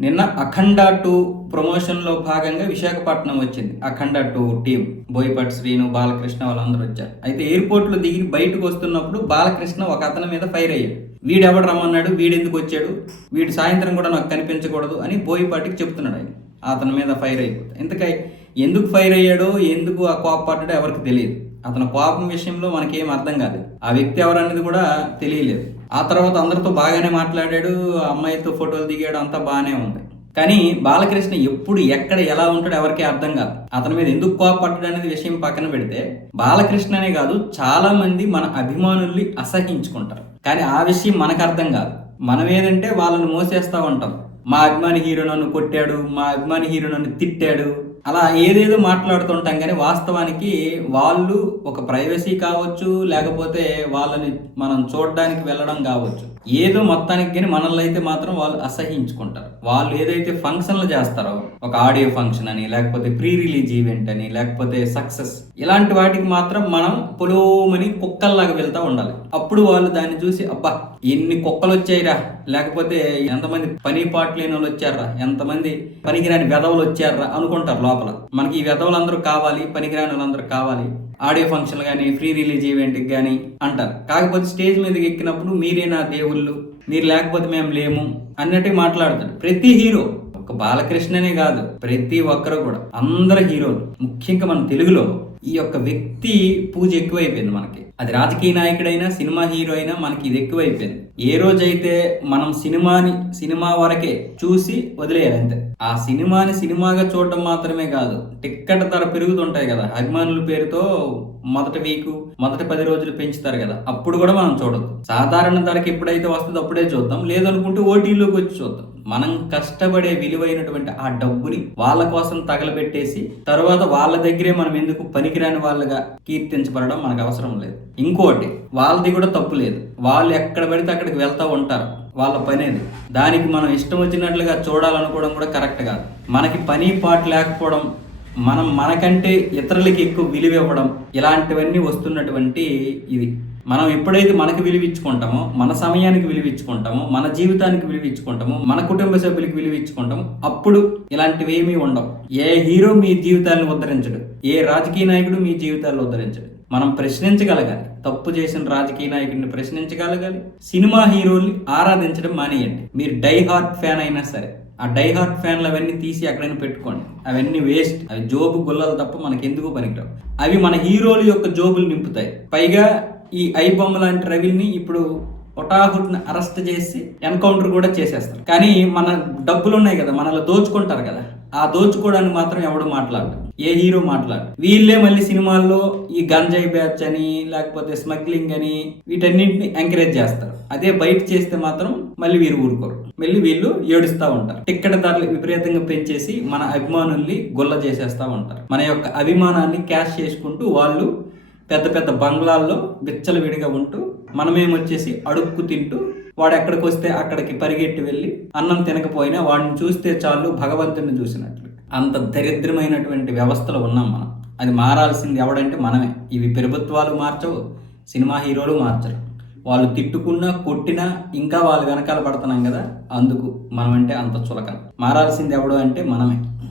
నిన్న అఖండ టూ ప్రమోషన్లో భాగంగా విశాఖపట్నం వచ్చింది. Akhanda two team. Boyapati Srinu Balakrishna వాళ్ళందరూ వచ్చారు. అయితే ఎయిర్పోర్ట్లో దిగి బయటకు వస్తున్నప్పుడు బాలకృష్ణ ఒక అతని మీద ఫైర్ అయ్యాడు. వీడెవడు రమ్మన్నాడు? వీడెందుకు వచ్చాడు? వీడు సాయంత్రం కూడా నాకు కనిపించకూడదు అని బోయపాటికి చెప్తున్నాడు ఆయన. అతని మీద ఫైర్ అయిపోతుంది ఇంతకై ఎందుకు ఫైర్ అయ్యాడో ఎందుకు ఆ కోపడ్డాడో ఎవరికి తెలియదు. అతని కోపం విషయంలో మనకేం అర్థం కాదు ఆ వ్యక్తి ఎవరనేది కూడా తెలియలేదు. ఆ తర్వాత అందరితో బాగానే మాట్లాడాడు ఆ అమ్మాయితో ఫోటోలు దిగాడు అంతా బాగానే ఉంది. కానీ బాలకృష్ణ ఎప్పుడు ఎక్కడ ఎలా ఉంటాడో ఎవరికీ అర్థం కాదు. అతని మీద ఎందుకు కోపపడ్డాడు అనేది విషయం పక్కన పెడితే బాలకృష్ణనే కాదు చాలా మంది మన అభిమానుల్ని అసహించుకుంటారు. కానీ ఆ విషయం మనకు అర్థం కాదు. మనం ఏదంటే వాళ్ళని మోసేస్తా ఉంటాం. మా అభిమాని హీరో నన్ను కొట్టాడు మా అభిమాని హీరో నన్ను తిట్టాడు అలా ఏదేదో మాట్లాడుతుంటాం కానీ వాస్తవానికి వాళ్ళు ఒక ప్రైవసీ కావచ్చు లేకపోతే వాళ్ళని మనం చూడడానికి వెళ్ళడం కావచ్చు. ఏదో మొత్తానికి కానీ మనల్ని అయితే మాత్రం వాళ్ళు అసహించుకుంటారు. వాళ్ళు ఏదైతే ఫంక్షన్లు చేస్తారో ఒక ఆడియో ఫంక్షన్ అని లేకపోతే ప్రీ రిలీజ్ ఈవెంట్ అని లేకపోతే సక్సెస్ ఇలాంటి వాటికి మాత్రం మనం పొలోమని కుక్కల్లాగా వెళ్తా ఉండాలి. అప్పుడు వాళ్ళు దాన్ని చూసి అబ్బా ఎన్ని కుక్కలు వచ్చాయిరా? లేకపోతే ఎంతమంది పని పాటు లేని వాళ్ళు వచ్చారా ఎంతమంది పనికిరాని వెధవలు వచ్చారా అనుకుంటారు లోపల. మనకి ఈ వెధవలందరూ కావాలి పనికిరాని వాళ్ళందరూ కావాలి. ఆడియో ఫంక్షన్ కానీ ఫ్రీ రిలీజ్ ఈవెంట్కి కానీ అంటారు. కాకపోతే స్టేజ్ మీదకి ఎక్కినప్పుడు మీరే నా దేవుళ్ళు మీరు లేకపోతే మేము లేము అన్నట్టు మాట్లాడతాడు ప్రతి హీరో ఒక బాలకృష్ణనే కాదు ప్రతి ఒక్కరు కూడా అందరు హీరోలు. ముఖ్యంగా మన తెలుగులో ఈ యొక్క వ్యక్తి పూజ ఎక్కువైపోయింది మనకి. అది రాజకీయ నాయకుడైనా సినిమా హీరో అయినా మనకి ఇది ఎక్కువైపోయింది. ఏ రోజైతే మనం సినిమాని సినిమా వరకే చూసి వదిలేయాలి అంతే. ఆ సినిమాని సినిమాగా చూడటం మాత్రమే కాదు టిక్కెట్ ధర పెరుగుతుంటాయి కదా. అభిమానుల పేరుతో మొదటి వీక్ మొదటి పది రోజులు పెంచుతారు కదా. అప్పుడు కూడా మనం చూడొద్దు. సాధారణ ధరకి ఎప్పుడైతే వస్తుందో అప్పుడే చూద్దాం. లేదనుకుంటే ఓటీలోకి వచ్చి చూద్దాం. మనం కష్టపడే విలువైనటువంటి ఆ డబ్బుని వాళ్ళ కోసం తగలబెట్టేసి తర్వాత వాళ్ళ దగ్గరే మనం ఎందుకు పనికిరాని వాళ్ళగా కీర్తించబడడం మనకు అవసరం లేదు. ఇంకోటి వాళ్ళది కూడా తప్పు లేదు. వాళ్ళు ఎక్కడ పడితే అక్కడికి వెళ్తూ ఉంటారు. వాళ్ళ పనేది. దానికి మనం ఇష్టం వచ్చినట్లుగా చూడాలనుకోవడం కూడా కరెక్ట్ కాదు. మనకి పని పాటు లేకపోవడం మనం మనకంటే ఇతరులకి ఎక్కువ విలువ ఇవ్వడం ఇలాంటివన్నీ వస్తున్నటువంటి ఇది. మనం ఎప్పుడైతే మనకు విలువించుకుంటామో మన సమయానికి విలువించుకుంటామో మన జీవితానికి విలువించుకుంటామో మన కుటుంబ సభ్యులకి విలువ అప్పుడు ఇలాంటివి ఏమీ ఉండవు. ఏ హీరో మీ జీవితాలను ఉద్ధరించడు. ఏ రాజకీయ నాయకుడు మీ జీవితాలను ఉద్ధరించడు. మనం ప్రశ్నించగలగాలి. తప్పు చేసిన రాజకీయ నాయకుడిని ప్రశ్నించగలగాలి. సినిమా హీరోల్ని ఆరాధించడం మానేయండి. మీరు డై హార్ట్ ఫ్యాన్ అయినా సరే. ఆ డైహార్ట్ ఫ్యాన్లు అవన్నీ తీసి ఎక్కడైనా పెట్టుకోండి. అవన్నీ వేస్ట్. అవి జోబు గుల్లలు తప్ప మనకి ఎందుకు పనికిరావు. అవి మన హీరోల యొక్క జోబులు నింపుతాయి. పైగా ఈ ఐ బొమ్మ లాంటి రవిల్ని ఇప్పుడు ఒటాహుట్ని అరెస్ట్ చేసి ఎన్కౌంటర్ కూడా చేసేస్తారు. కానీ మన డబ్బులు ఉన్నాయి కదా మనలో దోచుకుంటారు కదా. ఆ దోచుకోవడానికి మాత్రం ఎవడు మాట్లాడదు ఏ హీరో మాట్లాడు. వీళ్ళే మళ్ళీ సినిమాల్లో ఈ గంజాయి బ్యాచ్ అని లేకపోతే స్మగ్లింగ్ అని వీటన్నింటిని ఎంకరేజ్ చేస్తారు. అదే బయట చేస్తే మాత్రం మళ్ళీ వీరు ఊరుకోరు. మళ్ళీ వీళ్ళు ఏడుస్తూ ఉంటారు. టిక్కెట్ ధరలు విపరీతంగా పెంచేసి మన అభిమానుల్ని గొల్ల చేసేస్తూ ఉంటారు. మన యొక్క అభిమానాన్ని క్యాష్ చేసుకుంటూ వాళ్ళు పెద్ద పెద్ద బంగ్లాల్లో విచ్చలవిడిగా ఉంటూ మనమేమొచ్చేసి అడుక్కు తింటూ వాడు ఎక్కడికి వస్తే అక్కడికి పరిగెట్టి వెళ్ళి అన్నం తినకపోయినా వాడిని చూస్తే చాలు భగవంతుని చూసినట్లు. అంత దరిద్రమైనటువంటి వ్యవస్థలో ఉన్నాం మనం. అది మారాల్సింది ఎవడంటే మనమే. ఇవి ప్రభుత్వాలు మార్చవు సినిమా హీరోలు మార్చరు. వాళ్ళు తిట్టుకున్నా కొట్టినా ఇంకా వాళ్ళు వెనకాల పడుతున్నాం కదా. అందుకు మనమంటే అంత చులకన మారాల్సింది ఎవడు అంటే మనమే.